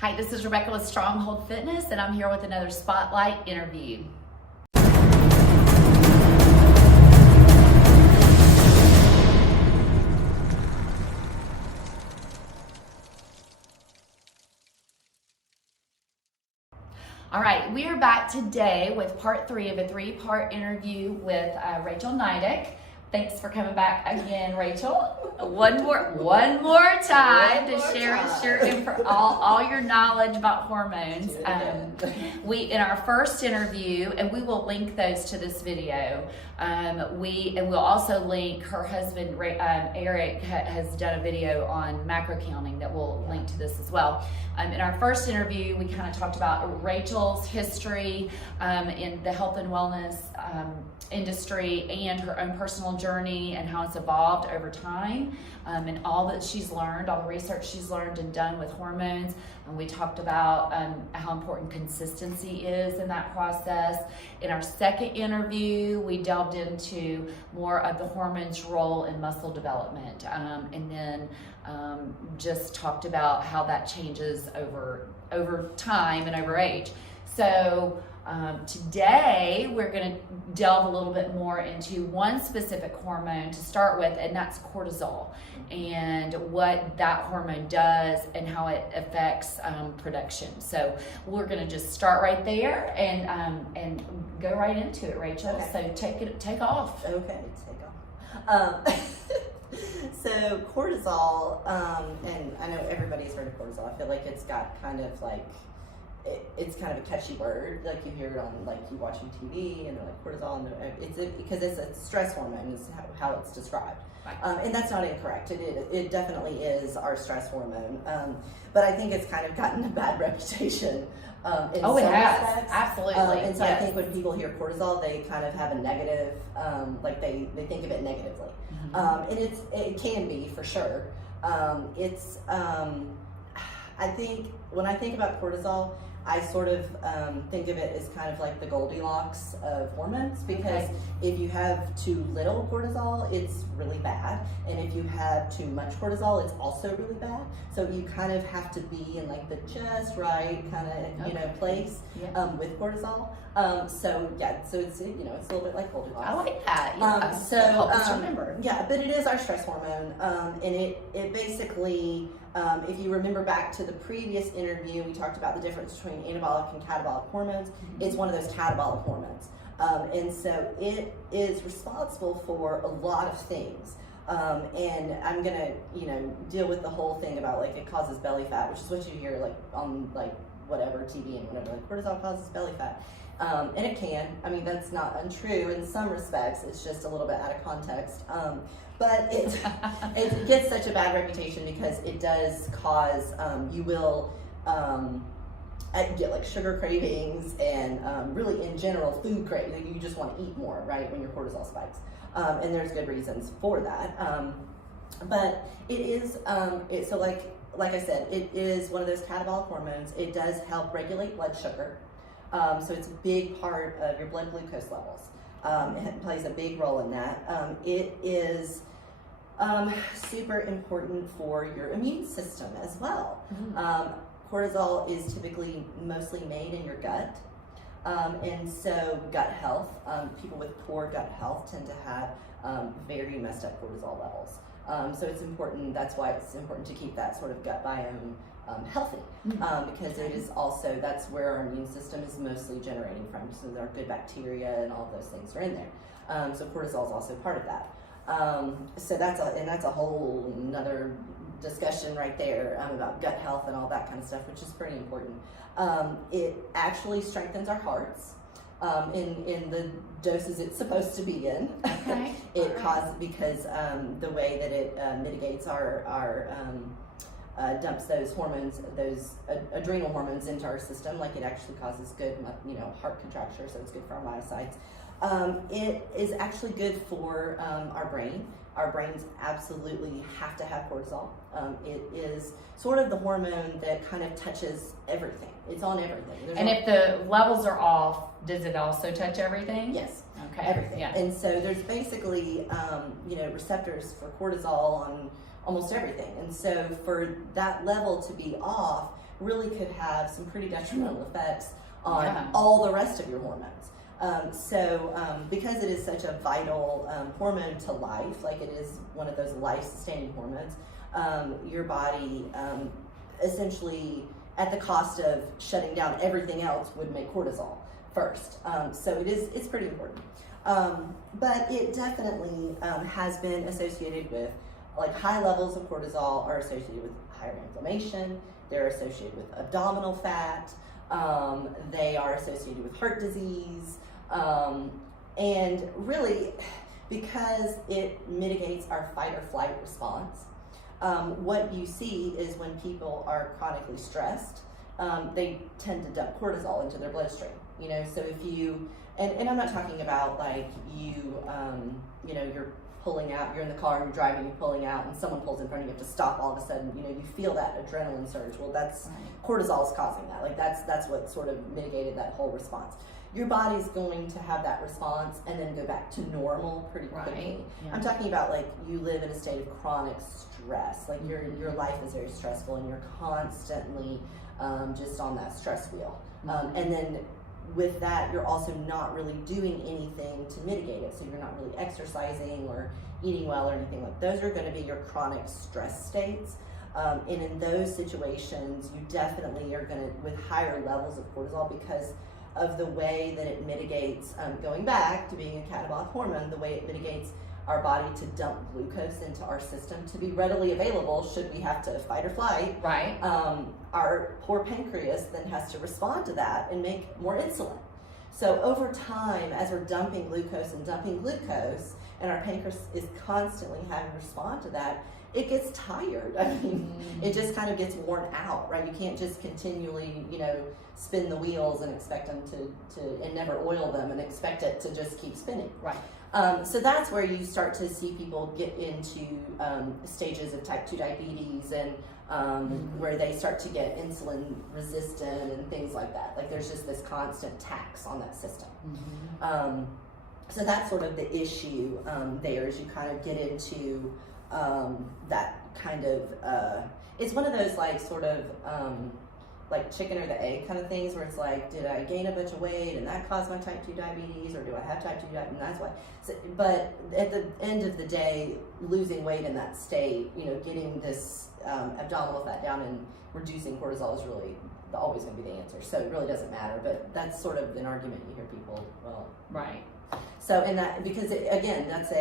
Hi, this is Rebecca with Stronghold Fitness, and I'm here with another Spotlight interview. All right, we are back today with part 3 of a 3-part interview with Rachel Knytych. Thanks for coming back again, Rachel. One more time to share all your knowledge about hormones. We in our first interview, and we will link those to this video. We'll also link her husband Eric has done a video on macro counting that we'll link to this as well. In our first interview, we kind of talked about Rachel's history in the health and wellness industry and her own personal journey and how it's evolved over time, and all that she's learned, all the research she's learned and done with hormones. And we talked about how important consistency is in that process. In our second interview, we delved into more of the hormones' role in muscle development, and then just talked about how that changes over time and over age. So today we're going to delve a little bit more into one specific hormone to start with, and that's cortisol, and what that hormone does and how it affects production. So we're going to just start right there and go right into it, Rachel. Okay. So take off. Okay, take off. So cortisol, and I know everybody's heard of cortisol. I feel like it's got kind of like, it's kind of a catchy word. Like you hear it on, like you watching TV and they're like cortisol, and because it's a stress hormone is how it's described. Right. And that's not incorrect. It definitely is our stress hormone. But I think it's kind of gotten a bad reputation. In some it has. Respects. Absolutely. And so yes. I think when people hear cortisol, they kind of have a negative, like they think of it negatively. Mm-hmm. And it can be for sure. I think when I think about cortisol, I sort of think of it as kind of like the Goldilocks of hormones, because if you have too little cortisol, it's really bad, and if you have too much cortisol, it's also really bad. So you kind of have to be in like the just right kind of place with cortisol. So it's it's a little bit like Goldilocks. I like that. Yeah. So help us remember. Yeah, but it is our stress hormone, and it basically. If you remember back to the previous interview, we talked about the difference between anabolic and catabolic hormones. Mm-hmm. It's one of those catabolic hormones. And so it is responsible for a lot of things. And I'm going to, deal with the whole thing about like it causes belly fat, which is what you hear like on like whatever TV and whatever, like cortisol causes belly fat. And it can. I mean, that's not untrue in some respects. It's just a little bit out of context. But it gets such a bad reputation because it does cause, you will get like sugar cravings and really in general food cravings. You just want to eat more, right, when your cortisol spikes. And there's good reasons for that. But it is, so like I said, it is one of those catabolic hormones. It does help regulate blood sugar. So it's a big part of your blood glucose levels. It plays a big role in that. It is super important for your immune system as well. Mm-hmm. Cortisol is typically mostly made in your gut. And so gut health, people with poor gut health tend to have very messed up cortisol levels. So it's important, that's why it's important to keep that sort of gut biome healthy, because it is also, that's where our immune system is mostly generating from. So there are good bacteria and all of those things are in there. So cortisol is also part of that. So that's a whole another discussion right there about gut health and all that kind of stuff, which is pretty important. It actually strengthens our hearts in the doses it's supposed to be in. Okay. Because the way that it mitigates our dumps those hormones, those adrenal hormones into our system, like it actually causes good, heart contracture, so it's good for our myocytes. It is actually good for our brain. Our brains absolutely have to have cortisol. It is sort of the hormone that kind of touches everything. It's on everything. If the levels are off, does it also touch everything? Yes. Okay. Everything. Yeah. And so there's basically, receptors for cortisol on almost everything. And so for that level to be off, really could have some pretty detrimental effects on Yeah. all the rest of your hormones. Because it is such a vital hormone to life, like it is one of those life-sustaining hormones, your body essentially, at the cost of shutting down everything else, would make cortisol first. So it's pretty important. But it definitely has been associated with, like, high levels of cortisol are associated with higher inflammation. They're associated with abdominal fat. They are associated with heart disease. And really, because it mitigates our fight or flight response, what you see is when people are chronically stressed, they tend to dump cortisol into their bloodstream. You know, so if you, and I'm not talking about like you're pulling out, you're in the car, you're driving, you're pulling out, and someone pulls in front of you, you have to stop all of a sudden, you feel that adrenaline surge. Well, that's cortisol is causing that. Like that's what sort of mitigated that whole response. Your body's going to have that response and then go back to normal pretty quickly. Yeah. I'm talking about like you live in a state of chronic stress. Like your life is very stressful and you're constantly just on that stress wheel. And then with that, you're also not really doing anything to mitigate it. So you're not really exercising or eating well or anything like that. Those are going to be your chronic stress states. And in those situations, you definitely are going to, with higher levels of cortisol, because of the way that it mitigates, going back to being a catabolic hormone, the way it mitigates our body to dump glucose into our system to be readily available should we have to fight or flight. Right. Our poor pancreas then has to respond to that and make more insulin. So over time, as we're dumping glucose, and our pancreas is constantly having to respond to that, it gets tired. I mean, it just kind of gets worn out, right? You can't just continually, spin the wheels and expect them to and never oil them and expect it to just keep spinning. Right. So that's where you start to see people get into stages of type 2 diabetes and where they start to get insulin resistant and things like that. Like there's just this constant tax on that system. So that's sort of the issue there, as you kind of get into that kind of, it's one of those like sort of like chicken or the egg kind of things where it's like, did I gain a bunch of weight and that caused my type 2 diabetes, or do I have type 2 diabetes and that's why? So, but at the end of the day, losing weight in that state, getting this abdominal fat down and reducing cortisol is really always going to be the answer. So it really doesn't matter, but that's sort of an argument you hear people, right. So, and that, because again, that's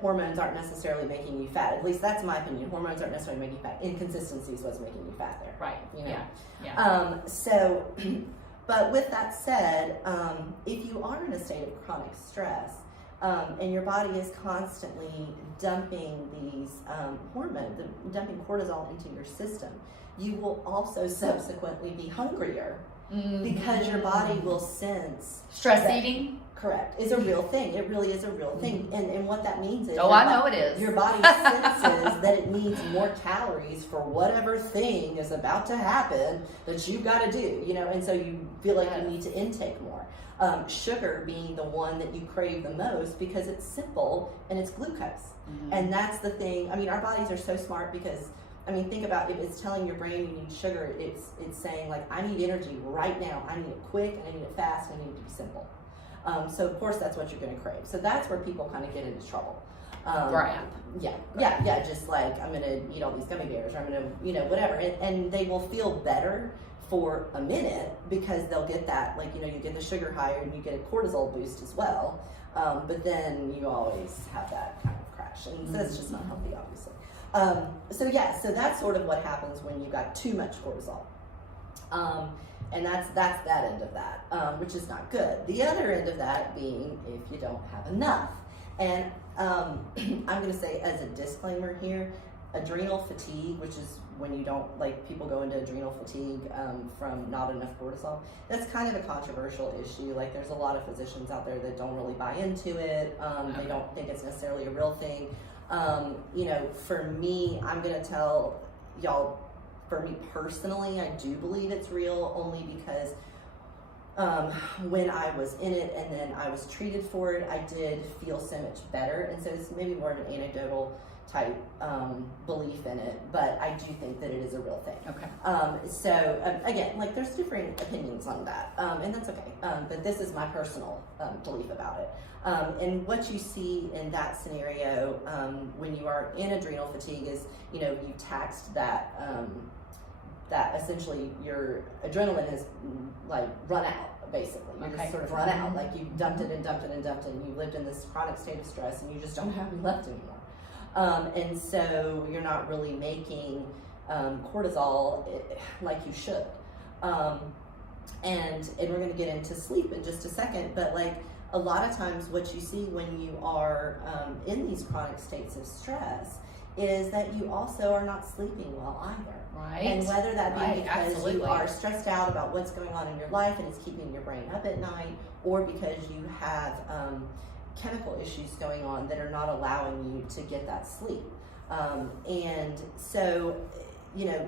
hormones aren't necessarily making you fat. At least that's my opinion. Hormones aren't necessarily making you fat. Inconsistency is what's making you fat there. Right. Yeah. So, but with that said, if you are in a state of chronic stress, and your body is constantly dumping these hormones, dumping cortisol into your system, you will also subsequently be hungrier because your body will sense stress eating. Correct. Is a real thing. It really is a real thing. And what that means is... I know it is. Your body senses that it needs more calories for whatever thing is about to happen that you've got to do, and so you feel like you need to intake more. Sugar being the one that you crave the most because it's simple and it's glucose. And that's the thing. I mean, our bodies are so smart because, think about if it's telling your brain you need sugar, it's saying like, I need energy right now. I need it quick and I need it fast and I need it to be simple. So of course that's what you're going to crave. So that's where people kind of get into trouble. Right. Yeah. Just like I'm going to eat all these gummy bears, or I'm going to, whatever, and they will feel better for a minute because they'll get that, like, you get the sugar higher and you get a cortisol boost as well. But then you always have that kind of crash, and so that's just not healthy, obviously. So that's sort of what happens when you got too much cortisol. And that's that end of that, which is not good. The other end of that being if you don't have enough. And I'm going to say as a disclaimer here, adrenal fatigue, which is when you don't, like people go into adrenal fatigue from not enough cortisol, that's kind of a controversial issue. Like there's a lot of physicians out there that don't really buy into it. They don't think it's necessarily a real thing. For me, I'm going to tell y'all, for me personally, I do believe it's real only because when I was in it and then I was treated for it, I did feel so much better. And so it's maybe more of an anecdotal type belief in it, but I do think that it is a real thing. Okay. Again, like there's differing opinions on that, and that's okay. But this is my personal belief about it. And what you see in that scenario when you are in adrenal fatigue is, you've taxed that that essentially your adrenaline has like run out, basically. You just sort of run out, like you dumped it and dumped it and dumped it, and you lived in this chronic state of stress, and you just don't have any left anymore. And so you're not really making cortisol like you should. And we're going to get into sleep in just a second, but like a lot of times what you see when you are in these chronic states of stress is that you also are not sleeping well either. Right. And whether that be because absolutely. you are stressed out about what's going on in your life and it's keeping your brain up at night, or because you have chemical issues going on that are not allowing you to get that sleep. And so,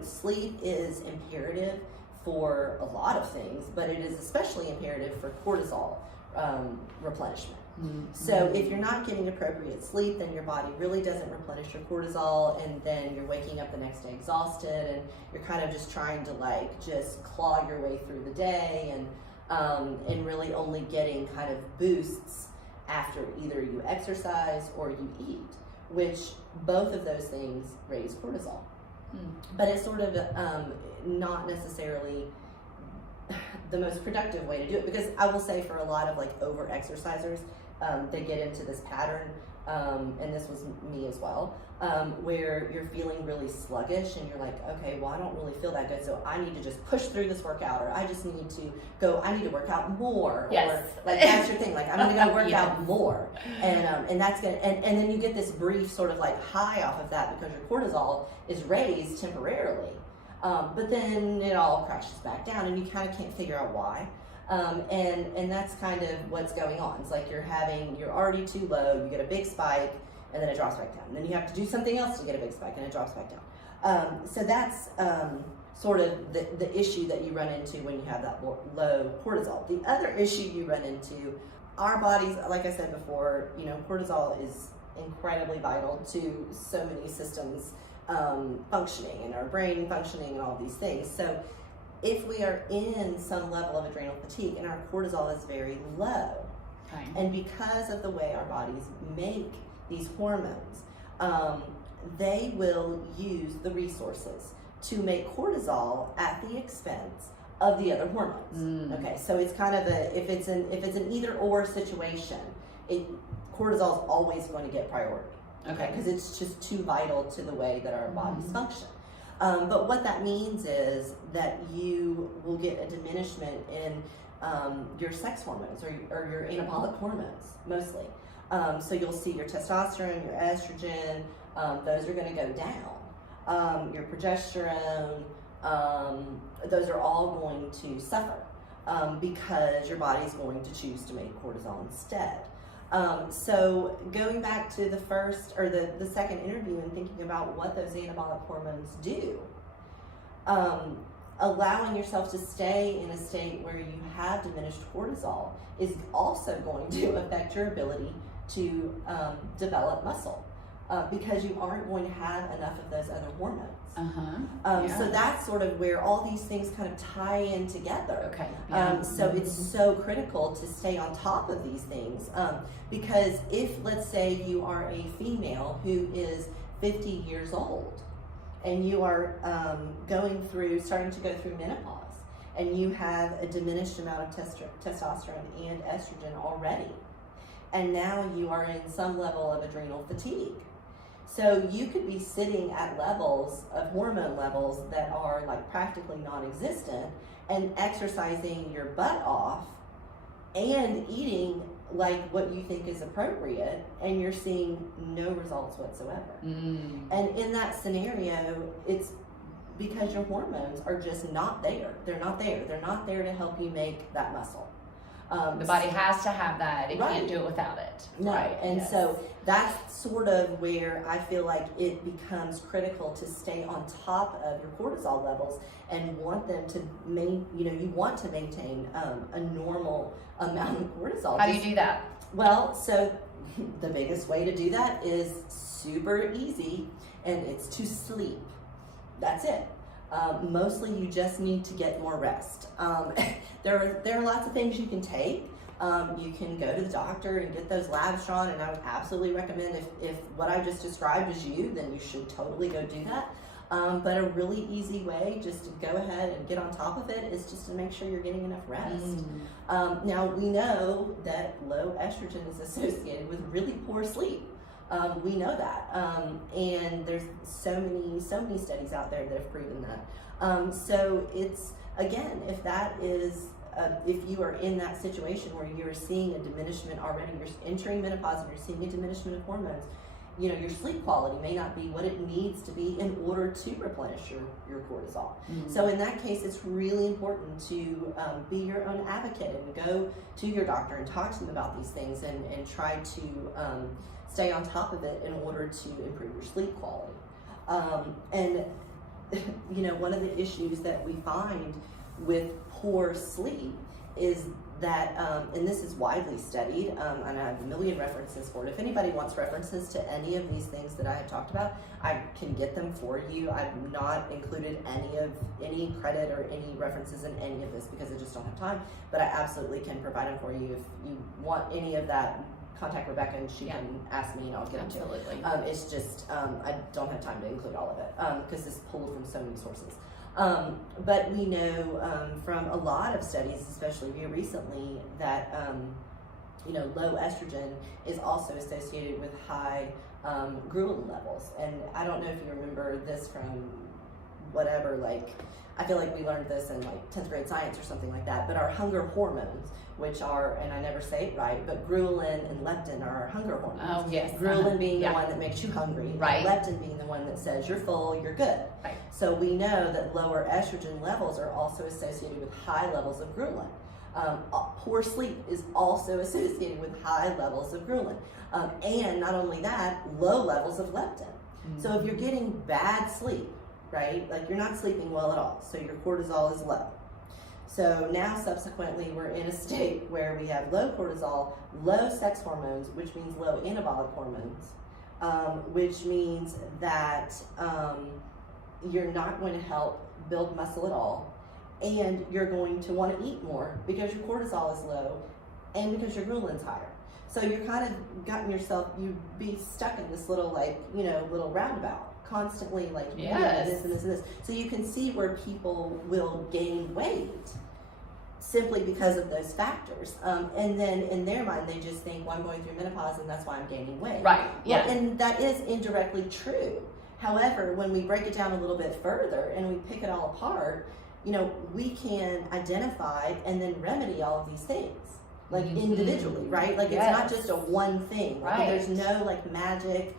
sleep is imperative for a lot of things, but it is especially imperative for cortisol replenishment. Mm-hmm. So if you're not getting appropriate sleep, then your body really doesn't replenish your cortisol, and then you're waking up the next day exhausted, and you're kind of just trying to just claw your way through the day, and really only getting kind of boosts after either you exercise or you eat, which both of those things raise cortisol. But it's sort of not necessarily the most productive way to do it, because I will say for a lot of over exercisers, they get into this pattern, and this was me as well, where you're feeling really sluggish and you're like, okay, well, I don't really feel that good, so I need to just push through this workout, or I just need to I need to work out more. Yes. Or that's your thing, I'm gonna go work out more, and that's gonna, and then you get this brief sort of high off of that because your cortisol is raised temporarily. But then it all crashes back down, and you kind of can't figure out why. And that's kind of what's going on. It's you're already too low, you get a big spike, and then it drops back down. And then you have to do something else to get a big spike, and it drops back down. So that's sort of the issue that you run into when you have that low cortisol. The other issue you run into, our bodies, like I said before, cortisol is incredibly vital to so many systems functioning, and our brain functioning, and all these things. So if we are in some level of adrenal fatigue and our cortisol is very low, and because of the way our bodies make these hormones, they will use the resources to make cortisol at the expense of the other hormones. Okay, so it's kind of if it's an either or situation, cortisol is always going to get priority. Okay, because it's just too vital to the way that our bodies function. But what that means is that you will get a diminishment in your sex hormones or your anabolic hormones, mostly. So you'll see your testosterone, your estrogen, those are going to go down. Your progesterone, those are all going to suffer because your body's going to choose to make cortisol instead. So going back to the first or the second interview and thinking about what those anabolic hormones do, allowing yourself to stay in a state where you have diminished cortisol is also going to affect your ability to develop muscle because you aren't going to have enough of those other hormones. So that's sort of where all these things kind of tie in together. Okay. So it's so critical to stay on top of these things because if, let's say, you are a female who is 50 years old and you are starting to go through menopause, and you have a diminished amount of testosterone and estrogen already, and now you are in some level of adrenal fatigue. So you could be sitting at levels of hormone levels that are practically non-existent and exercising your butt off and eating what you think is appropriate, and you're seeing no results whatsoever. And in that scenario, it's because your hormones are just not there. They're not there. They're not there to help you make that muscle. The body has to have that. It can't do it without it. No. Right. And so that's sort of where I feel like it becomes critical to stay on top of your cortisol levels and want them to you want to maintain a normal amount of cortisol. How do you do that? Well, so The biggest way to do that is super easy, and it's to sleep. That's it. Mostly you just need to get more rest. There are lots of things you can take. You can go to the doctor and get those labs drawn, and I would absolutely recommend if what I just described is you, then you should totally go do that. But a really easy way just to go ahead and get on top of it is just to make sure you're getting enough rest. Now we know that low estrogen is associated with really poor sleep. We know that, and there's so many studies out there that have proven that. So it's, again, if that is if you are in that situation where you're seeing a diminishment already, you're entering menopause and you're seeing a diminishment of hormones, you know, your sleep quality may not be what it needs to be in order to replenish your cortisol. So in that case, it's really important to be your own advocate and go to your doctor and talk to them about these things and try to stay on top of it in order to improve your sleep quality. And you know, one of the issues that we find with poor sleep is that, and this is widely studied, and I have a million references for it. If anybody wants references to any of these things that I have talked about, I can get them for you. I've not included any credit or any references in any of this because I just don't have time, but I absolutely can provide them for you. If you want any of that, contact Rebecca and she can ask me and I'll get them to you. It's just, I don't have time to include all of it because it's pulled from so many sources. But we know from a lot of studies, especially here recently, that you know, low estrogen is also associated with high ghrelin levels. And I don't know if you remember this from whatever, like, I feel like we learned this in like 10th grade science or something like that, but our hunger hormones, which are, and I never say it right, but ghrelin and leptin are our hunger hormones. Oh, yes. Ghrelin being the one that makes you hungry, right. And leptin being the one that says you're full, you're good. Right. So we know that lower estrogen levels are also associated with high levels of ghrelin. Poor sleep is also associated with high levels of ghrelin. And not only that, low levels of leptin. So if you're getting bad sleep, right, like you're not sleeping well at all, so your cortisol is low. So now subsequently we're in a state where we have low cortisol, low sex hormones, which means low anabolic hormones, which means that you're not going to help build muscle at all, and you're going to want to eat more because your cortisol is low and because your ghrelin's higher. So you're kind of gotten yourself, you'd be stuck in this little, like, you know, little roundabout, constantly like, yes. This and this and this. So you can see where people will gain weight simply because of those factors. And then in their mind, they just think, well, I'm going through menopause and that's why I'm gaining weight. Right, yeah. Well, and that is indirectly true. However, when we break it down a little bit further and we pick it all apart, you know, we can identify and then remedy all of these things, like individually, right? Like, yes. It's not just a one thing. Like, right. There's no like magic,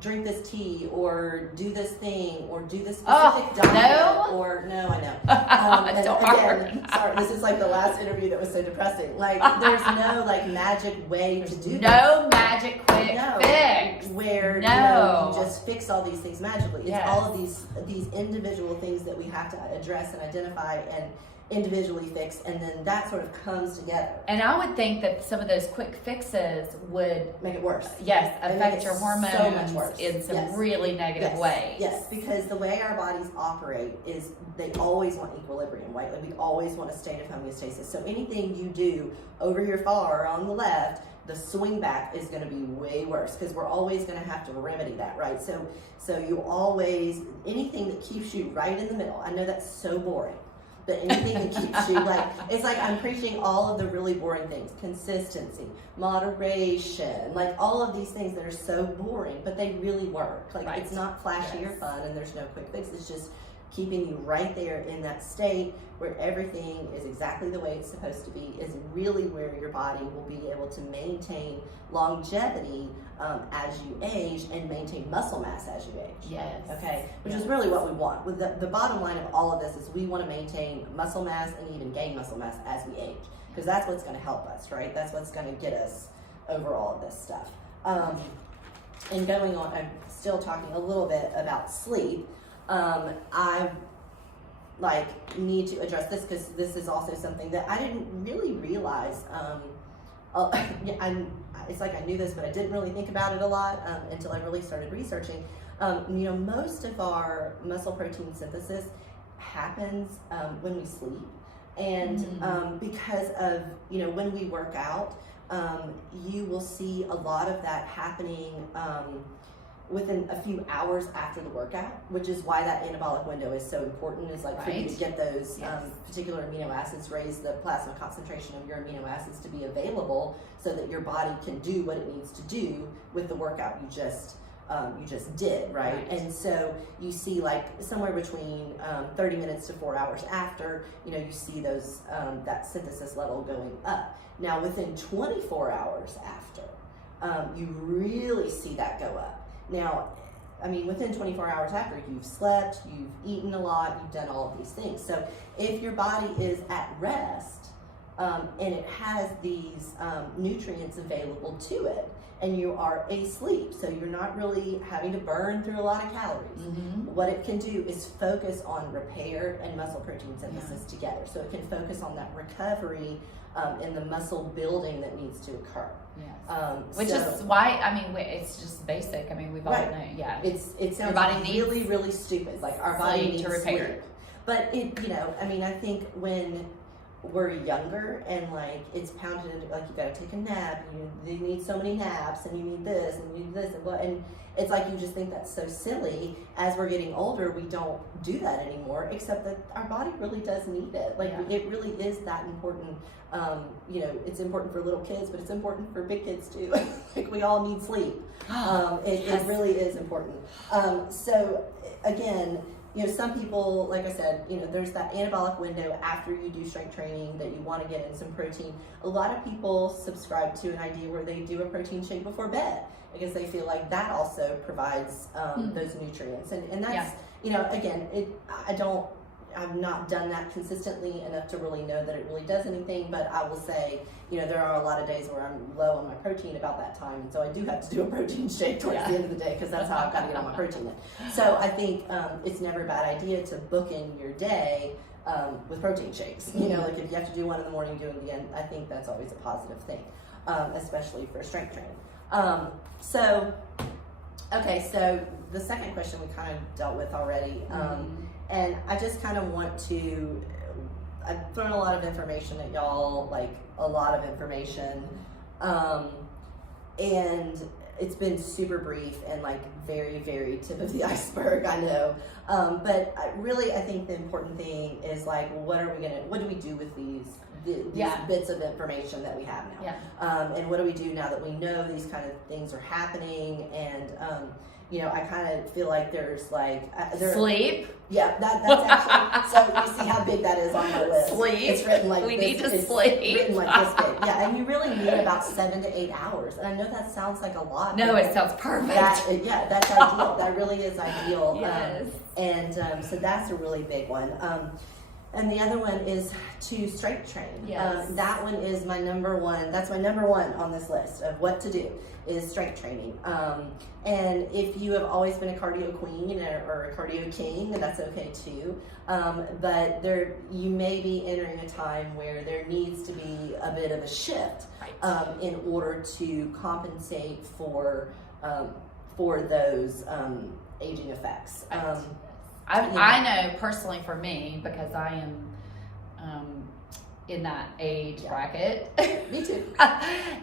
drink this tea or do this thing or do this specific diet. No? Or no, I know. It's so hard. Sorry, this is like the last interview that was so depressing. Like, there's no like magic way to do no this. Magic quick fix. Where you know, you just fix all these things magically. It's yes. all of these individual things that we have to address and identify and individually fix, and then that sort of comes together. And I would think that some of those quick fixes would make it worse. Yes, affect your hormones so much worse. In some yes. really negative yes. ways. Yes, because the way our bodies operate is they always want equilibrium, right? Like, we always want a state of homeostasis. So anything you do over here far on the left, the swing back is going to be way worse because we're always going to have to remedy that, right? So you always, anything that keeps you right in the middle. I know that's so boring. But anything that keeps you, like, it's like I'm preaching all of the really boring things: consistency, moderation, like all of these things that are so boring, but they really work. Like, right. It's not flashy yes. or fun, and there's no quick fix. It's just keeping you right there in that state where everything is exactly the way it's supposed to be, is really where your body will be able to maintain longevity as you age and maintain muscle mass as you age. Yes. Okay, which yes. is really what we want. With the bottom line of all of this is we want to maintain muscle mass and even gain muscle mass as we age, because that's what's going to help us, right? That's what's going to get us over all of this stuff. And going on, I'm still talking a little bit about sleep. I need to address this because this is also something that I didn't really realize it's like I knew this, but I didn't really think about it a lot until I really started researching. Most of our muscle protein synthesis happens when we sleep. And because of, when we work out, you will see a lot of that happening within a few hours after the workout, which is why that anabolic window is so important, is like for you to get those particular amino acids, raise the plasma concentration of your amino acids to be available so that your body can do what it needs to do with the workout you just did, right? And so you see like somewhere between 30 minutes to 4 hours after, you see those that synthesis level going up. Now within 24 hours after, you really see that go up. Now, within 24 hours after, you've slept, you've eaten a lot, you've done all of these things. So if your body is at rest and it has these nutrients available to it, and you are asleep, so you're not really having to burn through a lot of calories. What it can do is focus on repair and muscle protein synthesis together. So it can focus on that recovery and the muscle building that needs to occur. Which is why, it's just basic. We've all known, it sounds your body really, needs really stupid. Like our body needs to repair. Sleep. But I think when we're younger and like it's pounded into, like you gotta take a nap, you need so many naps, and you need this and you need this and what, and it's like you just think that's so silly. As we're getting older, we don't do that anymore, except that our body really does need it. Like it really is that important. It's important for little kids, but it's important for big kids too. Like we all need sleep. It really is important. So again, some people, like I said, there's that anabolic window after you do strength training that you want to get in some protein. A lot of people subscribe to an idea where they do a protein shake before bed because they feel like that also provides those nutrients. And that's, again, I've not done that consistently enough to really know that it really does anything, but I will say, there are a lot of days where I'm low on my protein about that time, and so I do have to do a protein shake towards the end of the day because that's how I've got to get all my protein in. So I think it's never a bad idea to book in your day with protein shakes. Like if you have to do one in the morning, do it at the end. I think that's always a positive thing, especially for strength training. So the second question we kind of dealt with already. And I just kind of want to, I've thrown a lot of information at y'all, like a lot of information. And it's been super brief and like very, very tip of the iceberg, I know. But I think the important thing is like, what do we do with these bits of information that we have now? And what do we do now that we know these kind of things are happening? And, I kind of feel like there's like sleep. Yeah, that's actually, so you see how big that is on my list. Sleep. It's written like we this. need to it's sleep. Written like this big. Yeah, and you really need about 7 to 8 hours. And I know that sounds like a lot. No, it sounds perfect. That's ideal. That really is ideal. Yes. So that's a really big one. And the other one is to strength train. Yes. That one is my number one. That's my number one on this list of what to do is strength training. And if you have always been a cardio queen or a cardio king, then that's okay too. But you may be entering a time where there needs to be a bit of a shift in order to compensate for those aging effects. I know personally for me, because I am in that age bracket. Me too.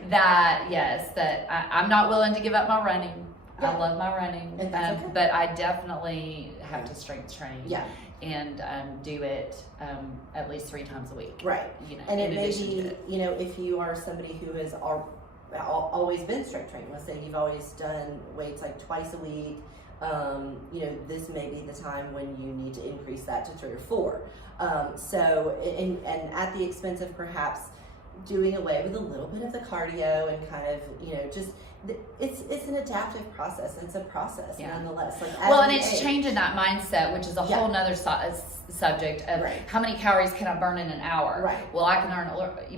that I'm not willing to give up my running. I love my running, but I definitely have to strength train. And do it at least 3 times a week. Right. And it may be, if you are somebody who has always been strength training, let's say you've always done weights like twice a week, this may be the time when you need to increase that to 3 or 4. And at the expense of perhaps doing away with a little bit of the cardio and kind of, just it's an adaptive process. It's a process nonetheless. Like, and it's changing that mindset, which is a whole nother subject of how many calories can I burn in an hour. Right. Well, I can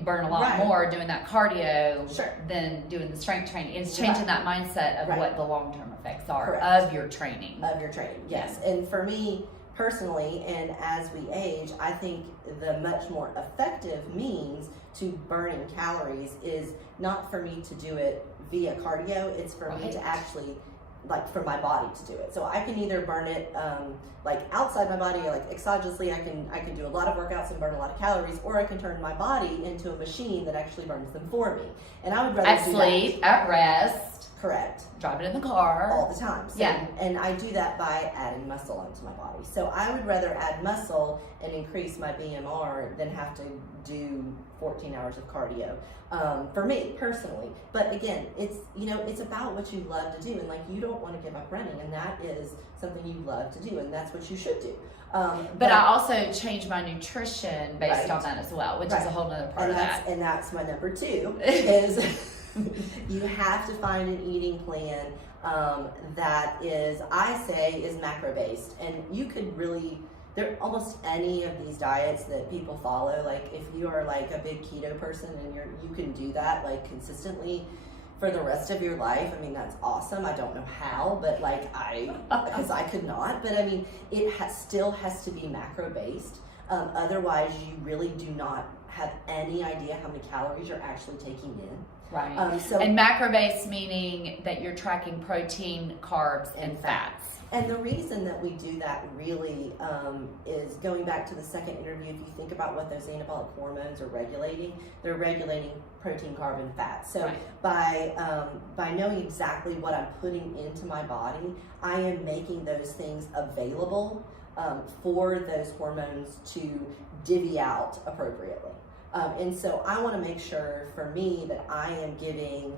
burn a lot more doing that cardio than doing the strength training. It's changing that mindset of what the long-term effects are of your training. Yes. And for me, personally, and as we age, I think the much more effective means to burning calories is not for me to do it via cardio, it's for me to actually, like, for my body to do it. So I can either burn it like outside my body, or like exogenously, I can do a lot of workouts and burn a lot of calories, or I can turn my body into a machine that actually burns them for me. And I would rather at sleep, at rest. Correct. Drive it in the car. All the time. So, yeah. And I do that by adding muscle onto my body. So I would rather add muscle and increase my BMR than have to do 14 hours of cardio, for me personally. But again, it's, you know, it's about what you love to do, and like, you don't want to give up running, and that is something you love to do, and that's what you should do. But I also change my nutrition based on that as well, which is a whole nother part of that. And that's my number 2 is you have to find an eating plan that is, I say, is macro based, and you could really, there almost any of these diets that people follow, like if you are like a big keto person and you can do that like consistently for the rest of your life. I mean, that's awesome. I don't know how, but like because I could not, but I mean, it still has to be macro based. Otherwise you really do not have any idea how many calories you're actually taking in. Right. And macro-based meaning that you're tracking protein, carbs, and fats. And the reason that we do that really is going back to the second interview. If you think about what those anabolic hormones are regulating, they're regulating protein, carb, and fat. So by knowing exactly what I'm putting into my body, I am making those things available for those hormones to divvy out appropriately. And so I want to make sure for me that I am giving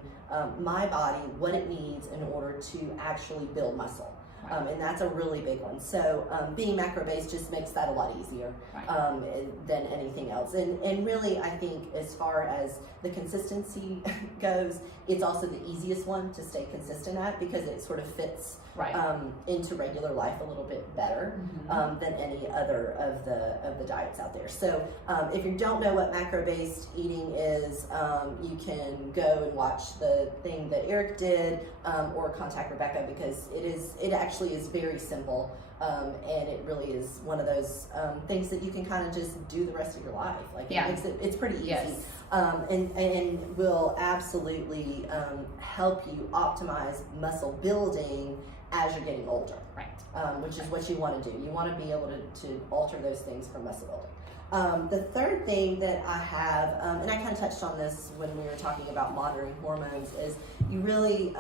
my body what it needs in order to actually build muscle. And that's a really big one. So being macro-based just makes that a lot easier than anything else. And really, I think as far as the consistency goes, it's also the easiest one to stay consistent at, because it sort of fits into regular life a little bit better than any other of the diets out there. So if you don't know what macro-based eating is, you can go and watch the thing that Eric did, or contact Rebecca, because it actually is very simple, and it really is one of those things that you can kind of just do the rest of your life. Like it's pretty easy. Yes. And will absolutely help you optimize muscle building as you're getting older, which is what you want to do. You want to be able to alter those things for muscle building. The third thing that I have, and I kind of touched on this when we were talking about monitoring hormones, is you really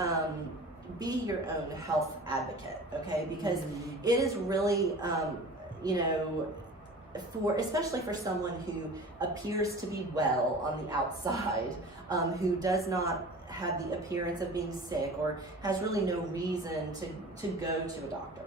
be your own health advocate, okay? Because it is really, especially for someone who appears to be well on the outside, who does not have the appearance of being sick or has really no reason to go to a doctor.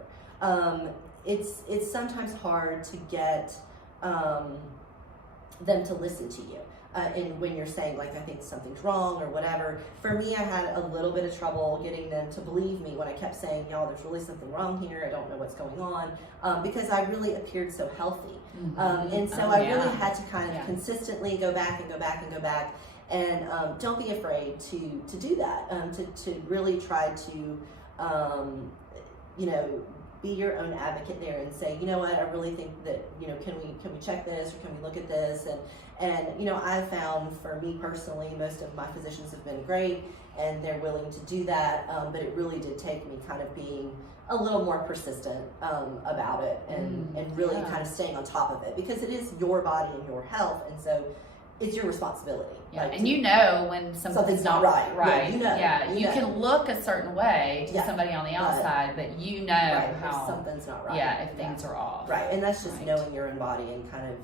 It's sometimes hard to get them to listen to you. And when you're saying, like, I think something's wrong or whatever. For me, I had a little bit of trouble getting them to believe me when I kept saying, y'all, there's really something wrong here. I don't know what's going on, because I really appeared so healthy. And so I really had to kind of consistently go back and go back and go back. And don't be afraid to do that, to really try to, be your own advocate there and say, you know what, I really think that, can we check this, or can we look at this? And I've found, for me personally, most of my physicians have been great, and they're willing to do that, but it really did take me kind of being a little more persistent about it, and really kind of staying on top of it, because it is your body and your health, and so it's your responsibility. Yeah, like, and when something's not right. You can look a certain way to somebody on the outside, but how something's not right. Yeah, if things are off. Right, and that's just knowing your own body and kind of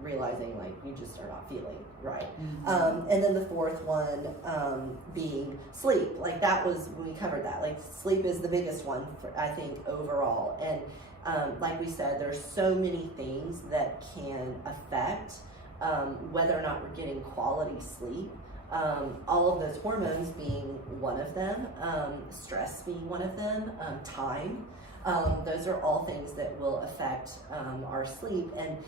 realizing, like, you just are not feeling right. And then the fourth one being sleep. Like, we covered that. Like, sleep is the biggest one I think overall. And like we said, there's so many things that can affect whether or not we're getting quality sleep. All of those hormones being one of them, stress being one of them, time. Those are all things that will affect our sleep. And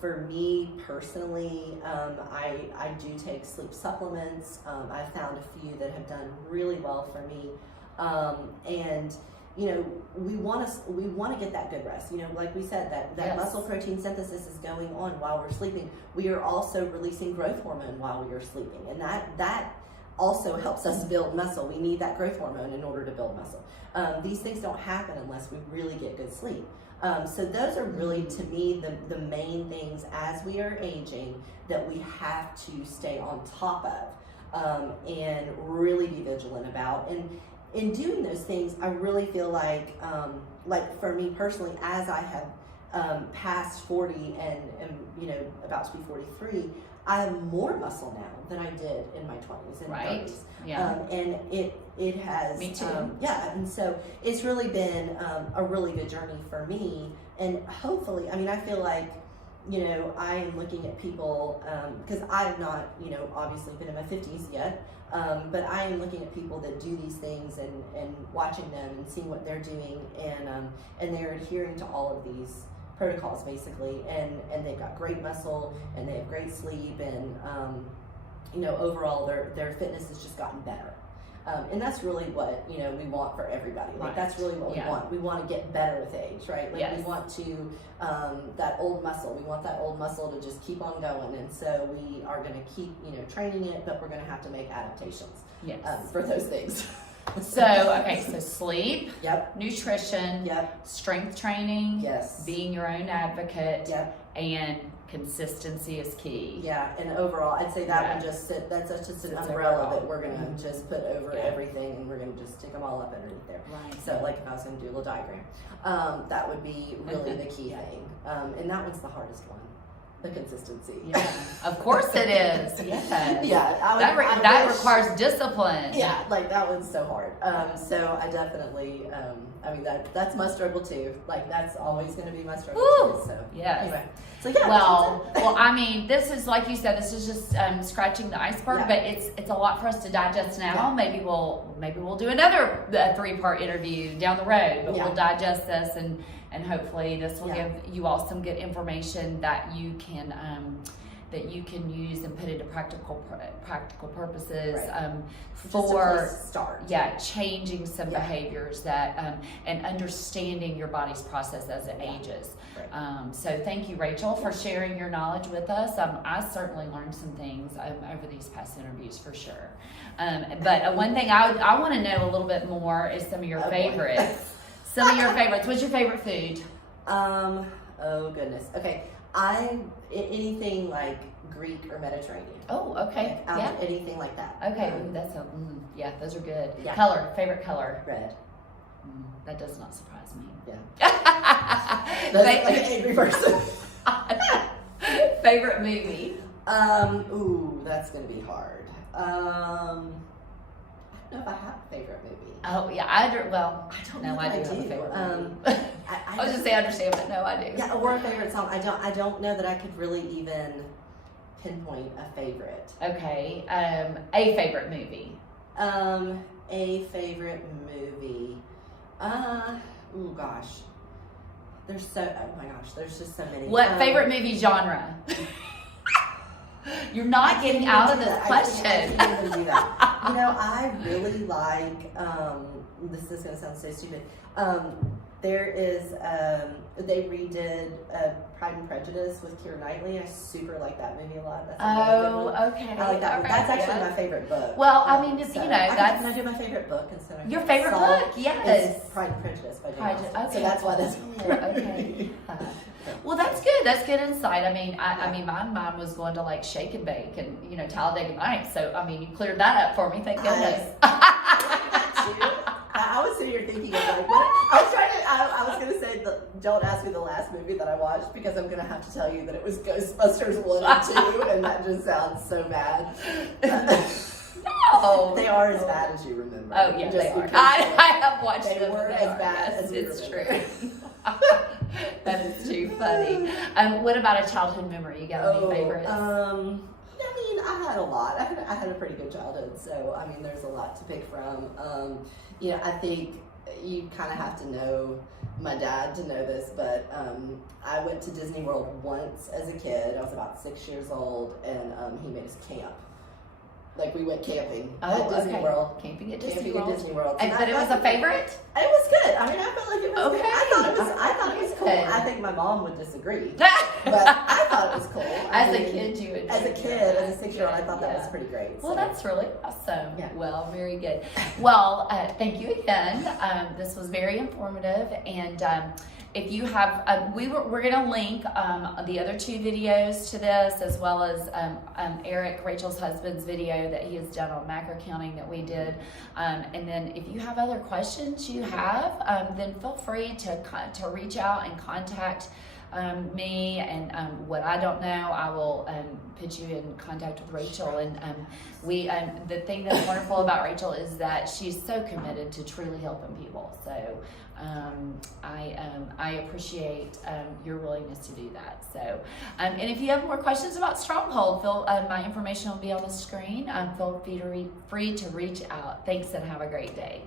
for me personally, I do take sleep supplements. I've found a few that have done really well for me. And you know, we want to get that good rest. You know, like we said, that Yes. muscle protein synthesis is going on while we're sleeping. We are also releasing growth hormone while we are sleeping, and that also helps us build muscle. We need that growth hormone in order to build muscle. These things don't happen unless we really get good sleep. So those are really, to me, the main things as we are aging that we have to stay on top of and really be vigilant about. And in doing those things, I really feel like for me personally, as I have passed 40 and am, you know, about to be 43, I have more muscle now than I did in my 20s and 30s. Yeah. And it has. Me too. Yeah, and so it's really been a really good journey for me. And hopefully, I mean, I feel like, you know, I am looking at people, because I have not, you know, obviously been in my 50s yet, but I am looking at people that do these things and watching them and seeing what they're doing, and they're adhering to all of these protocols basically, and they've got great muscle, and they have great sleep, and you know, overall their fitness has just gotten better. And that's really what, you know, we want for everybody. Like, Right. that's really what we want. We want to get better with age, right? Like, Yes. we want to, that old muscle, we want that old muscle to just keep on going. And so we are going to keep, you know, training it, but we're going to have to make adaptations Yes. for those things. So, okay, so sleep, Yep. nutrition, Yep. strength training, Yes. being your own advocate, Yep. and consistency is key. Yeah, and overall, I'd say that Yeah. one that's just an It's umbrella overall. that we're gonna just put over Yeah. everything, and we're gonna just stick them all up underneath there. Right. So, like, if I was gonna do a little diagram, that would be really the key thing, and that one's the hardest one, the consistency. Yeah, of course it is. Yes. Yeah, That wish- requires discipline. Yeah, like, that one's so hard. So I definitely, I mean, that's my struggle too. Like, that's always going to be my struggle Woo! too. So Yes. anyway, so yeah. Well, that's it. well, I mean, this is, like you said, this is just scratching the iceberg, Yeah. but it's a lot for us to digest now. Yeah. Maybe we'll do another 3-part interview down the road, but Yeah. we'll digest this, and hopefully this will Yeah. give you all some good information that you can use and put into practical purposes Right. Just a for place to start. changing some Yeah. behaviors that and understanding your body's process as it Yeah. ages. Right. So thank you, Rachel, for sharing your knowledge with us. I certainly learned some things over these past interviews for sure. But one thing I want to know a little bit more is some of your Oh, boy. favorites. Some of your favorites. What's your favorite food? Oh goodness. Okay. Anything like Greek or Mediterranean. Oh, okay. Like, Yeah. anything like that. Okay. Ooh, yeah, those are good. Yeah. Color. Favorite color. Red. That does not surprise me. Yeah. That's like an angry person. Favorite movie. Ooh, that's gonna be hard. I don't know if I have a favorite movie. Oh yeah, I don't know I that do I have a do. favorite movie. I I was just say I understand, but no, I do. Yeah, or a favorite song. I don't know that I could really even pinpoint a favorite. Okay, a favorite movie. A favorite movie. Oh gosh. There's just so many. What favorite movie genre? You're not getting out of this question. I can't even do that. You know, I really like, this is going to sound so stupid. There is, they redid Pride and Prejudice with Keira Knightley. I super like that movie a lot. That's a really good one. Okay. I like that one. Okay, That's actually yeah. my favorite book. Well, I mean, it's, So, you know, that's can I do my favorite book instead of your favorite song? book. Yes. It's Pride and Prejudice by Jane Prejudice, Austen. okay. So that's why that's Okay. Well, that's good. That's good insight. I mean, I mean, my mind was going to like Shake and Bake and, you know, Talladega Nights. So, I mean, you cleared that up for me. Thank goodness. I was sitting here thinking of like, what? I was going to say, don't ask me the last movie that I watched because I'm going to have to tell you that it was Ghostbusters 1 and 2, and that just sounds so bad. No. They are as bad as you remember. Oh, yeah, Just they are. because I have watched they them. were They as are. bad Yes, as we it's remember. true. That is too funny. What about a childhood memory? You got any favorites? I mean, I had a lot. I had a pretty good childhood, so I mean, there's a lot to pick from. You know, I think you kind of have to know my dad to know this, but I went to Disney World once as a kid. I was about 6 years old, and he made us camp. Like we went camping Oh, at Disney okay. World. Camping at Disney Camping World. at Disney World. And, but it was a favorite? It was good. I mean, I felt like it was Okay. good. I thought it was cool. Good. I think my mom would disagree. But I thought it was cool. As a kid, you would. As a kid, as a 6-year-old, I thought that Yeah. was pretty great. Well, so. that's really awesome. Yeah. Well, very good. Well, thank you again. This was very informative, and if you have, we're going to link the other 2 videos to this, as well as Eric, Rachel's husband's video that he has done on macro counting that we did. And then if you have other questions you have, then feel free to reach out and contact me, and what I don't know, I will put you in contact with Rachel. And the thing that's wonderful about Rachel is that she's so committed to truly helping people. So I appreciate your willingness to do that. So and if you have more questions about Stronghold, my information will be on the screen. Feel free to reach out. Thanks, and have a great day.